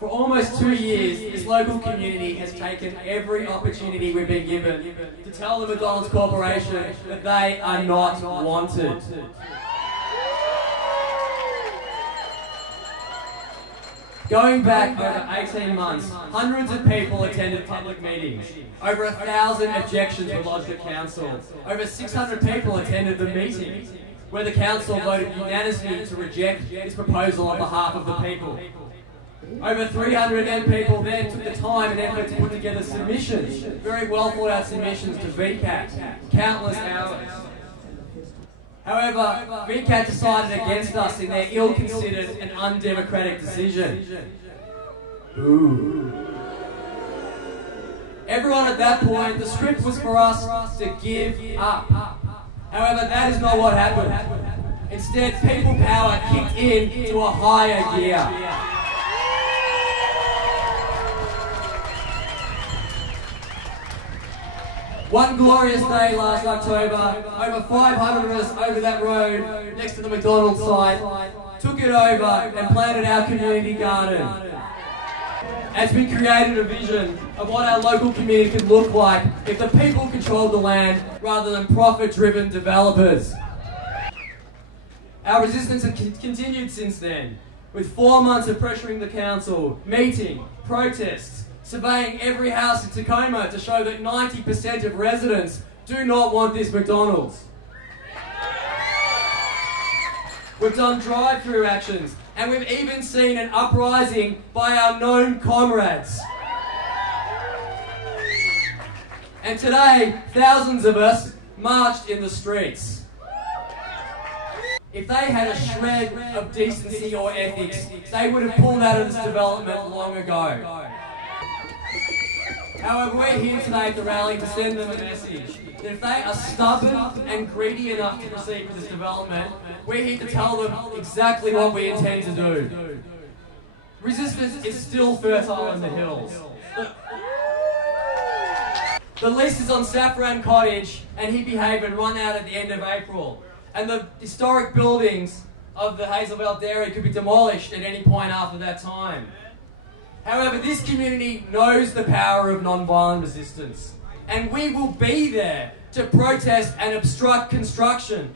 For almost 2 years, this local community has taken every opportunity we've been given to tell the McDonald's Corporation that they are not wanted. Going back over 18 months, hundreds of people attended public meetings. Over 1,000 objections were lodged at council. Over 600 people attended the meeting, where the council voted unanimously to reject this proposal on behalf of the people. Over 300 people then took the time and effort to put together submissions, very well thought out submissions to VCAT, countless hours. However, VCAT decided against us in their ill-considered and undemocratic decision. Ooh. Everyone at that point, the script was for us to give up. However, that is not what happened. Instead, people power kicked in to a higher gear. One glorious day last October, over 500 of us over that road next to the McDonald's site took it over and planted our community garden. As we created a vision of what our local community could look like if the people controlled the land rather than profit-driven developers. Our resistance has continued since then, with 4 months of pressuring the council, meeting, protests, surveying every house in Tecoma to show that 90% of residents do not want this McDonald's. We've done drive-through actions, and we've even seen an uprising by our known comrades. And today, thousands of us marched in the streets. If they had a shred of decency or ethics, they would have pulled out of this development long ago. However, we're here today at the rally to send them a message that if they are stubborn and greedy enough to proceed with this development, we're here to tell them exactly what we intend to do. Resistance is still fertile in the hills. The lease is on Saffron Cottage and Hippie Haven run out at the end of April. And the historic buildings of the Hazelbell Dairy could be demolished at any point after that time. However, this community knows the power of non-violent resistance, and we will be there to protest and obstruct construction.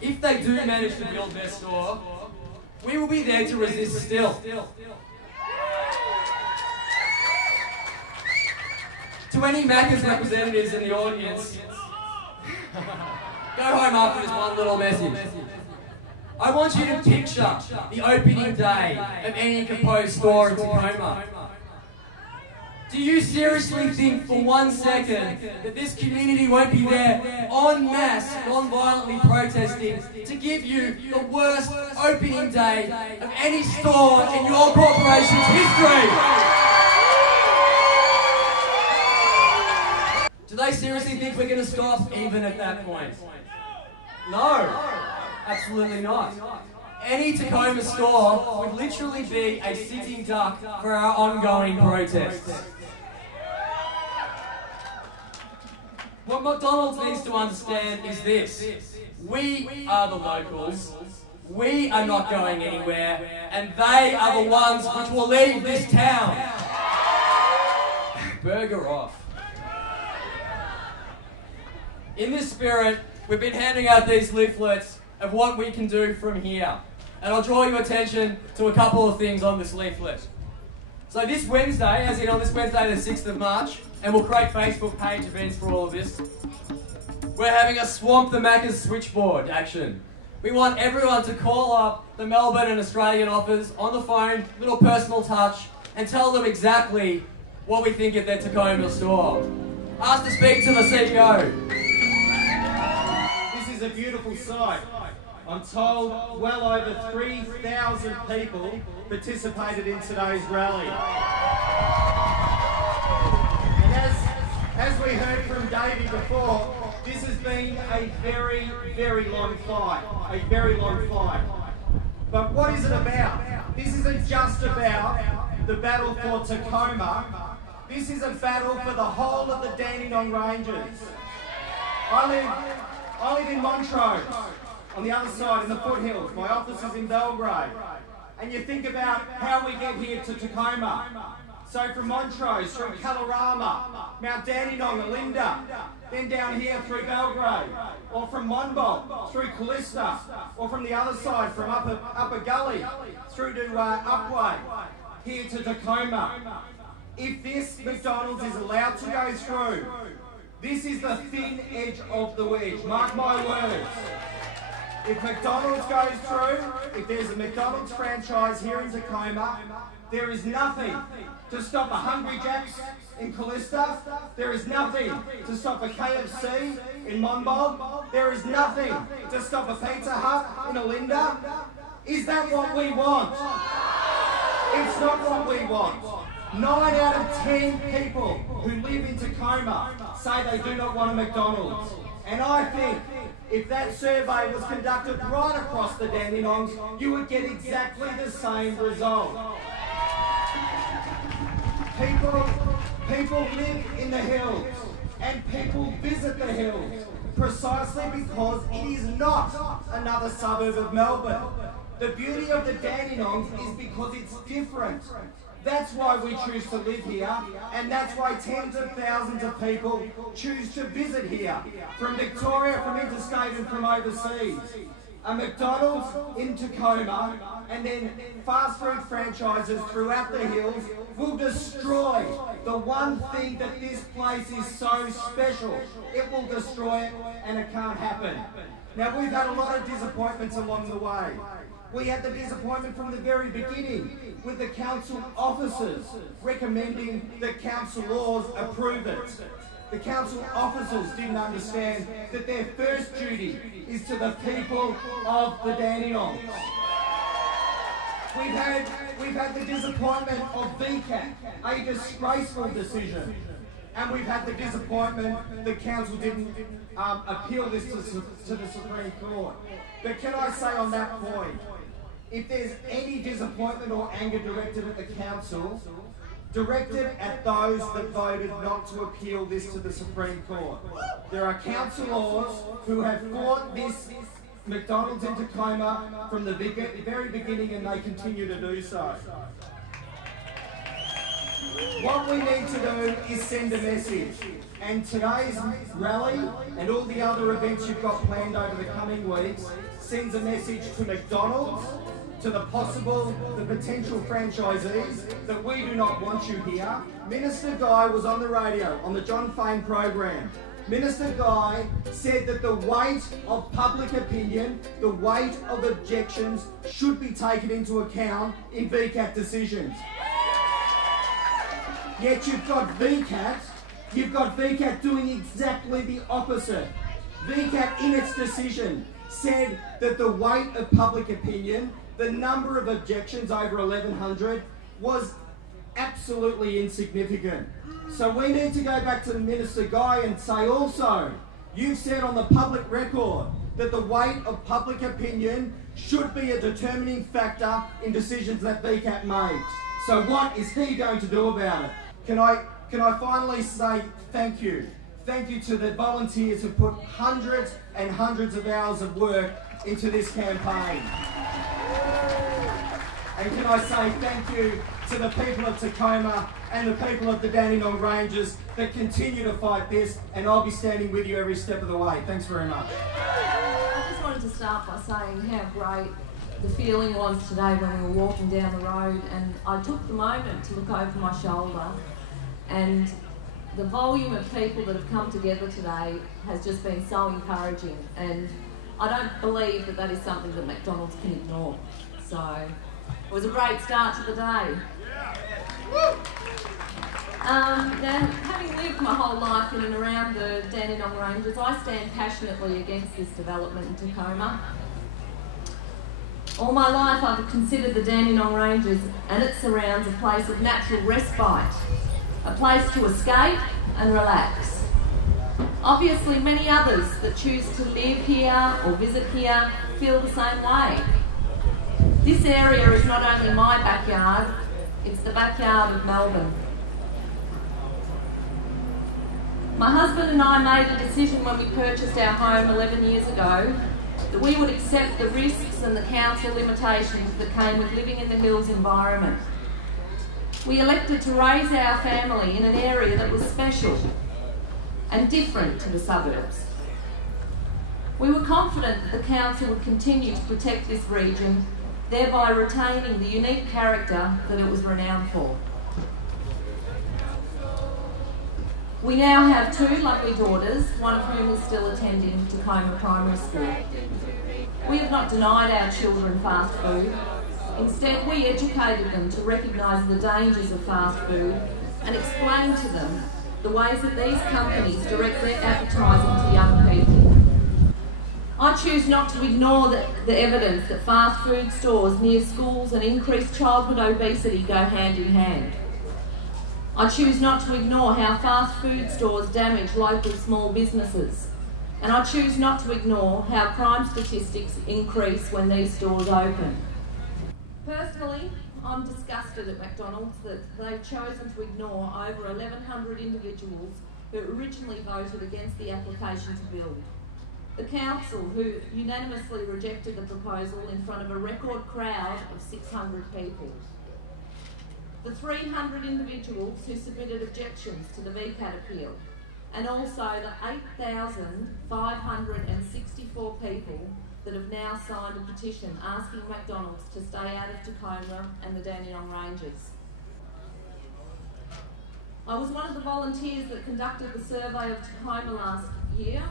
If they do manage to build their store, we will be there to resist still. To any Macca's representatives in the audience, go home after this one little message. I want you to picture the opening day of any composed store in Tecoma. Do you seriously think for 1 second that this community won't be there en masse, non-violently protesting to give you the worst opening day of any store in your corporation's history? Do they seriously think we're going to stop even at that point? No. Absolutely not. Any Tecoma store would literally be a sitting duck for our ongoing protests. What McDonald's needs to understand is this. We are the locals. We are not going anywhere. And they are the ones which will leave this town. Burger off. In this spirit, we've been handing out these leaflets of what we can do from here. And I'll draw your attention to a couple of things on this leaflet. So this Wednesday, as in on this Wednesday the 6th of March, and we'll create Facebook page events for all of this, we're having a Swamp the Macca's switchboard action. We want everyone to call up the Melbourne and Australian office on the phone, little personal touch, and tell them exactly what we think at their Tecoma store. Ask to speak to the CEO. This is a beautiful sight. I'm told well over 3,000 people participated in today's rally. And as we heard from Davey before, this has been a very, very long fight. A very long fight. But what is it about? This isn't just about the battle for Tecoma. This is a battle for the whole of the Dandenong Ranges. I live in Montrose, on the other side in the foothills. My office is in Belgrave. and you think about how we get here to Tecoma. So from Montrose, from Kalorama, Mount Dandenong, Alinda, then down here through Belgrave, or from Monbulk through Callista, or from the other side from Upper Gully through to Upway, here to Tecoma. If this McDonald's is allowed to go through, this is the thin edge of the wedge. Mark my words. If McDonald's goes through, if there's a McDonald's franchise here in Tecoma, there is nothing to stop a Hungry Jack's in Callista. There is nothing to stop a KFC in Monbulk. There is nothing to stop a Pizza Hut in Alinda. Is that what we want? It's not what we want. 9 out of 10 people who live in Tecoma say they do not want a McDonald's. And I think if that survey was conducted right across the Dandenongs, you would get exactly the same result. People live in the hills, and people visit the hills precisely because it is not another suburb of Melbourne. The beauty of the Dandenongs is because it's different. That's why we choose to live here, and that's why tens of thousands of people choose to visit here, from Victoria, from interstate and from overseas. A McDonald's in Tecoma and then fast food franchises throughout the hills will destroy the one thing that this place is so special. It will destroy it, and it can't happen. Now, we've had a lot of disappointments along the way. We had the disappointment from the very beginning with the council officers recommending that councillors approve it. The council officers didn't understand that their first duty is to the people of the Dandenongs. We've had the disappointment of VCAT, a disgraceful decision. And we've had the disappointment that council didn't appeal this to the Supreme Court. But can I say on that point, if there's any disappointment or anger directed at the council, directed at those that voted not to appeal this to the Supreme Court. There are councillors who have fought this McDonald's in Tecoma from the very beginning, and they continue to do so. What we need to do is send a message, and today's rally and all the other events you've got planned over the coming weeks sends a message to McDonald's, to the potential franchisees, that we do not want you here. Minister Guy was on the radio, on the John Fane program. Minister Guy said that the weight of public opinion, the weight of objections should be taken into account in VCAT decisions. Yet you've got VCAT doing exactly the opposite. VCAT in its decision said that the weight of public opinion, the number of objections, over 1,100, was absolutely insignificant. So we need to go back to Minister Guy and say also, you've said on the public record that the weight of public opinion should be a determining factor in decisions that VCAT makes. So what is he going to do about it? Can I finally say thank you? Thank you to the volunteers who put hundreds and hundreds of hours of work into this campaign. And can I say thank you to the people of Tecoma and the people of the Dandenong Ranges that continue to fight this, and I'll be standing with you every step of the way. Thanks very much. I just wanted to start by saying how great the feeling was today when we were walking down the road, and I took the moment to look over my shoulder, and the volume of people that have come together today has just been so encouraging, and I don't believe that that is something that McDonald's can ignore. So it was a great start to the day. Now, having lived my whole life in and around the Dandenong Ranges, I stand passionately against this development in Tecoma. All my life I've considered the Dandenong Ranges and its surrounds a place of natural respite, a place to escape and relax. Obviously, many others that choose to live here or visit here feel the same way. This area is not only my backyard, it's the backyard of Melbourne. My husband and I made a decision when we purchased our home 11 years ago that we would accept the risks and the council limitations that came with living in the hills environment. We elected to raise our family in an area that was special and different to the suburbs. We were confident that the council would continue to protect this region, thereby retaining the unique character that it was renowned for. We now have 2 lovely daughters, one of whom is still attending Tecoma Primary School. We have not denied our children fast food. Instead, we educated them to recognise the dangers of fast food and explain to them the ways that these companies direct their advertising to young people. I choose not to ignore the evidence that fast food stores near schools and increased childhood obesity go hand in hand. I choose not to ignore how fast food stores damage local small businesses. And I choose not to ignore how crime statistics increase when these stores open. Personally, I'm disgusted at McDonald's that they've chosen to ignore over 1,100 individuals who originally voted against the application to build. The council, who unanimously rejected the proposal in front of a record crowd of 600 people. The 300 individuals who submitted objections to the VCAT appeal, and also the 8,564 people that have now signed a petition asking McDonald's to stay out of Tecoma and the Dandenong Ranges. I was one of the volunteers that conducted the survey of Tecoma last year,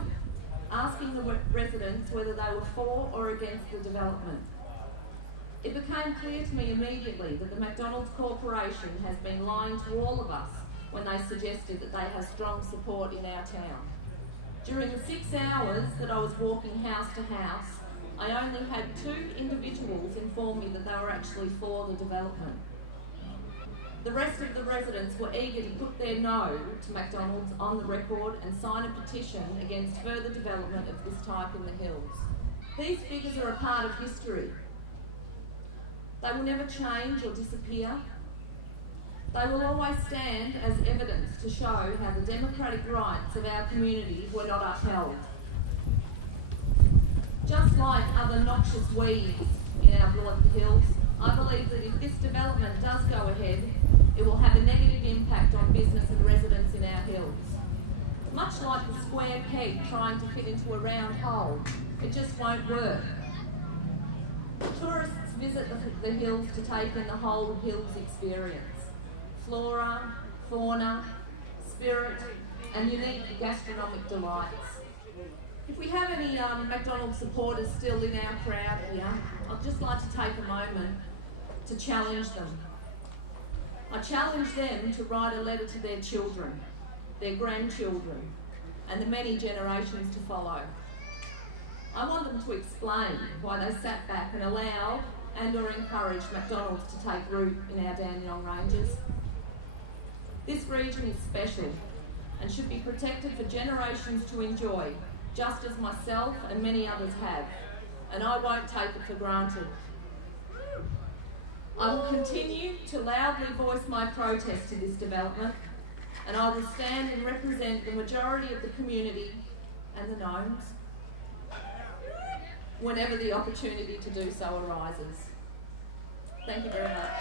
asking the residents whether they were for or against the development. It became clear to me immediately that the McDonald's Corporation has been lying to all of us when they suggested that they have strong support in our town. During the 6 hours that I was walking house to house, I only had 2 individuals inform me that they were actually for the development. The rest of the residents were eager to put their no to McDonald's on the record and sign a petition against further development of this type in the hills. These figures are a part of history. They will never change or disappear. They will always stand as evidence to show how the democratic rights of our community were not upheld. Just like other noxious weeds in our beloved hills, I believe that if this development does go ahead, it will have a negative impact on business and residents in our hills. Much like the square peg trying to fit into a round hole, it just won't work. Tourists visit the hills to take in the whole hills experience. Flora, fauna, spirit, and unique gastronomic delights. If we have any McDonald's supporters still in our crowd here, I'd just like to take a moment to challenge them. I challenge them to write a letter to their children, their grandchildren, and the many generations to follow. I want them to explain why they sat back and allowed and/or encouraged McDonald's to take root in our Dandenong Ranges. This region is special and should be protected for generations to enjoy, just as myself and many others have, and I won't take it for granted. I will continue to loudly voice my protest to this development, and I will stand and represent the majority of the community and the gnomes whenever the opportunity to do so arises. Thank you very much.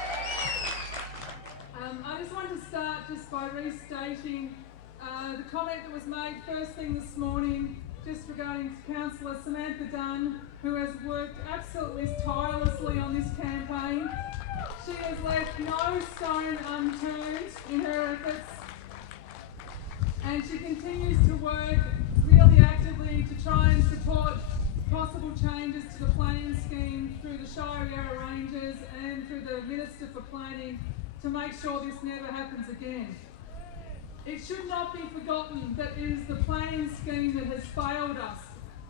I just want to start just by restating the comment that was made first thing this morning just regarding Councillor Samantha Dunn, who has worked absolutely tirelessly on this campaign. She has left no stone unturned in her efforts, and she continues to work really actively to try and support possible changes to the planning scheme through the Shire Yarra Ranges and through the Minister for Planning to make sure this never happens again. It should not be forgotten that it is the planning scheme that has failed us,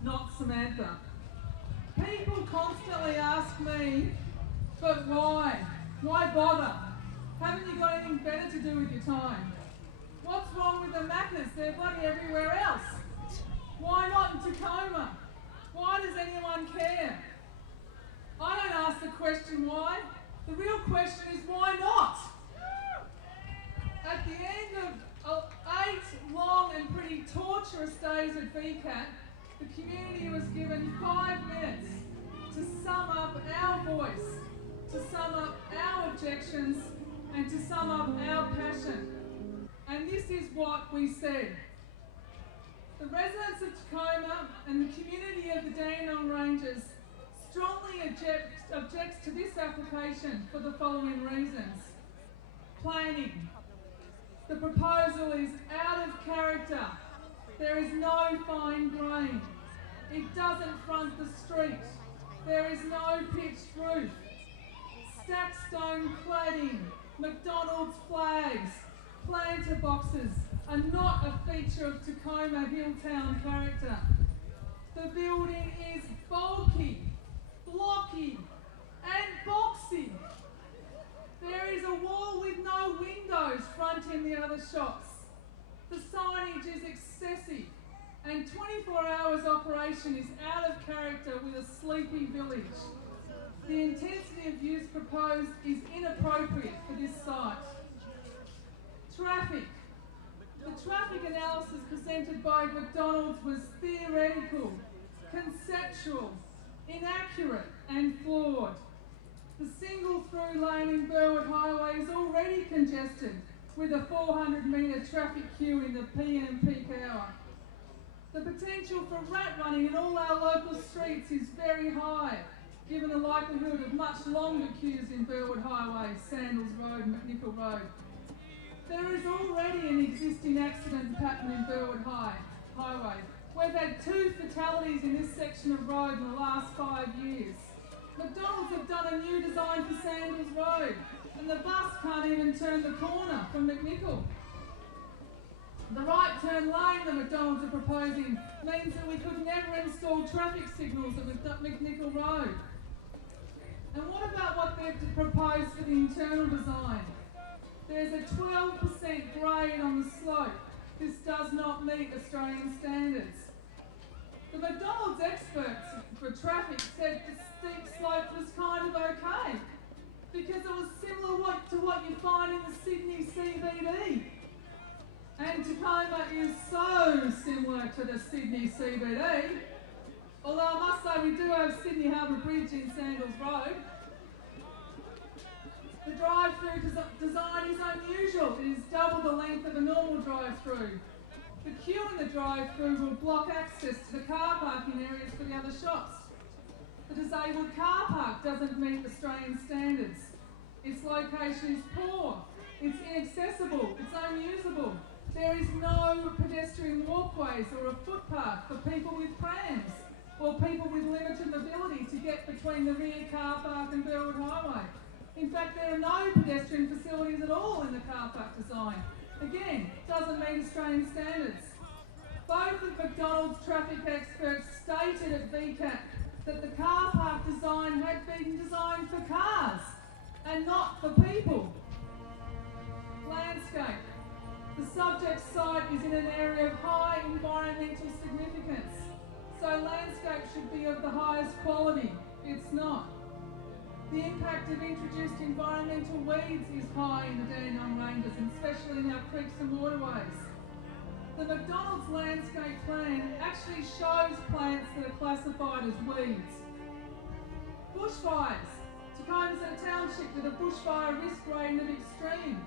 not Samantha. People constantly ask me, but why? Why bother? Haven't you got anything better to do with your time? What's wrong with the Maccas? They're bloody everywhere else. Why not in Tecoma? Why does anyone care? I don't ask the question why. The real question is why not? At the end of 8 long and pretty torturous days at VCAT, the community was given $5 voice to sum up our objections and to sum up our passion. And this is what we said. The residents of Tecoma and the community of the Dandenong Ranges strongly objects to this application for the following reasons. Planning. The proposal is out of character. There is no fine grain. It doesn't front the street. There is no pitched roof. Stacked stone cladding, McDonald's flags, planter boxes are not a feature of Tecoma Hilltown character. The building is bulky, blocky and boxy. There is a wall with no windows fronting the other shops. The signage is excessive and 24 hours operation is out of character with a sleepy village. The intensity of use proposed is inappropriate for this site. Traffic. The traffic analysis presented by McDonald's was theoretical, conceptual, inaccurate and flawed. The single through lane in Burwood Highway is already congested with a 400-metre traffic queue in the PM peak hour. The potential for rat running in all our local streets is very high, given the likelihood of much longer queues in Burwood Highway, Sandals Road and McNichol Road. There is already an existing accident pattern in Burwood Highway. We've had 2 fatalities in this section of road in the last 5 years. McDonald's have done a new design for Sandals Road, and the bus can't even turn the corner from McNichol. The right turn lane that McDonald's are proposing means that we could never install traffic signals at McNichol Road. And what about what they've proposed for the internal design? There's a 12% grade on the slope. This does not meet Australian standards. The McDonald's experts for traffic said the steep slope was kind of okay because it was similar to what you find in the Sydney CBD. And Tecoma is so similar to the Sydney CBD. Although I must say we do have Sydney Harbour Bridge in Sandals Road. The drive-through design is unusual. It is double the length of a normal drive-through. The queue in the drive-through will block access to the car parking areas for the other shops. The disabled car park doesn't meet Australian standards. Its location is poor. It's inaccessible. It's unusable. There is no pedestrian walkways or a footpath for people with prams or people with limited mobility to get between the rear car park and Burwood Highway. In fact, there are no pedestrian facilities at all in the car park design. Again, doesn't meet Australian standards. Both of McDonald's traffic experts stated at VCAT that the car park design had been designed for cars and not for people. Landscape. The subject site is in an area of high environmental significance, so landscape should be of the highest quality. It's not. The impact of introduced environmental weeds is high in the Dandenong Ranges, and especially in our creeks and waterways. The McDonald's landscape plan actually shows plants that are classified as weeds. Bushfires. Tecoma's in a township with a bushfire risk rating of extreme.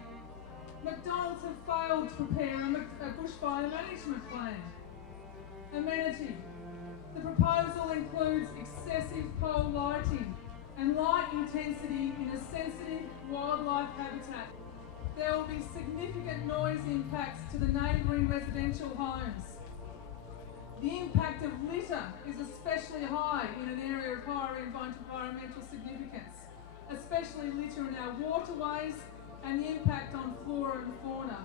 McDonald's have failed to prepare a bushfire management plan. Amenity. The proposal includes excessive pole lighting and light intensity in a sensitive wildlife habitat. There will be significant noise impacts to the neighbouring residential homes. The impact of litter is especially high in an area of higher environmental significance, especially litter in our waterways and the impact on flora and fauna.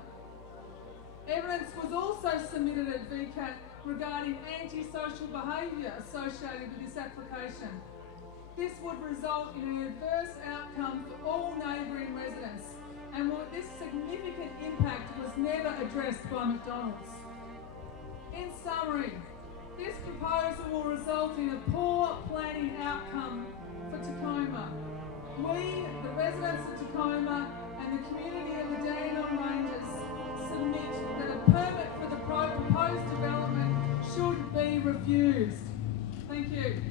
Evidence was also submitted at VCAT regarding antisocial behaviour associated with this application. This would result in an adverse outcome for all neighbouring residents, and this significant impact was never addressed by McDonald's. In summary, this proposal will result in a poor planning outcome for Tecoma. We, the residents of Tecoma and the community of the Dandenong Ranges, submit that a permit for the proposed development should be refused. Thank you.